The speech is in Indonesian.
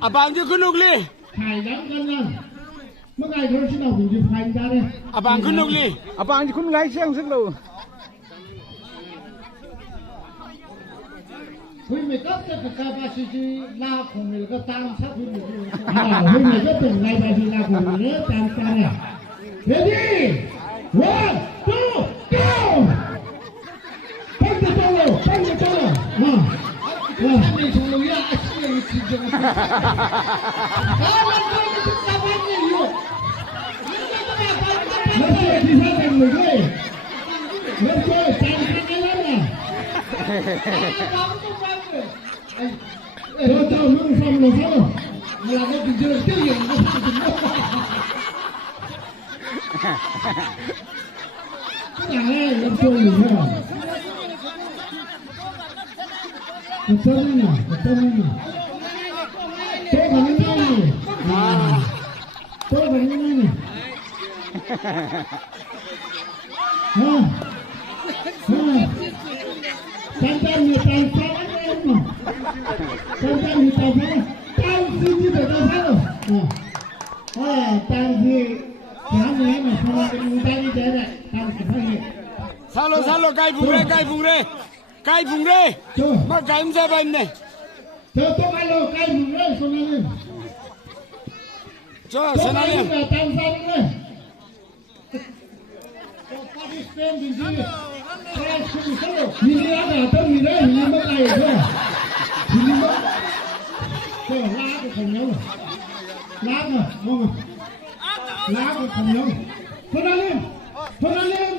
abangnya kunuk li. Abang kunuk li. Abang kun ngai siang sức đâu. Huy mày cấp cho cái ba xí laของmìnhก็ตามซับhuy mày huy màyก็ถึงในบาซีลาของmìnhเนี่ยตามเนี่ย ready 1 2 go ตั้งใจเลยถ้ามีชงลุยอ่ะอาชีพมีจริงๆแล้วมันก็มีทุกสภาพนี่อยู่แล้วเจ้าที่ท่านเป็นมือด้วยแล้วเจ้าใจกันแล้วนะ저 명상으로 살아. 뭐라고 저를 때리는 거 그냥 옆쪽으로 해라. 어떠느냐. 또 가는 거니. 또 가는 거니. 단단히 단단히 땅쓰지 못해 살아. 땅쓰 대한민국에 사람들이 무당이 되네. 땅쓰 살로 gai phùng rê. Mà gai em ra bên này. 저 또 말로 gai phùng rê 손에는. 저 선아님. 땅사는 거. 파키스탄 민지. 미래가 어떤 미래? 미래가 있어. 미래가 저 라고 공룡. 라고 공룡. 선생님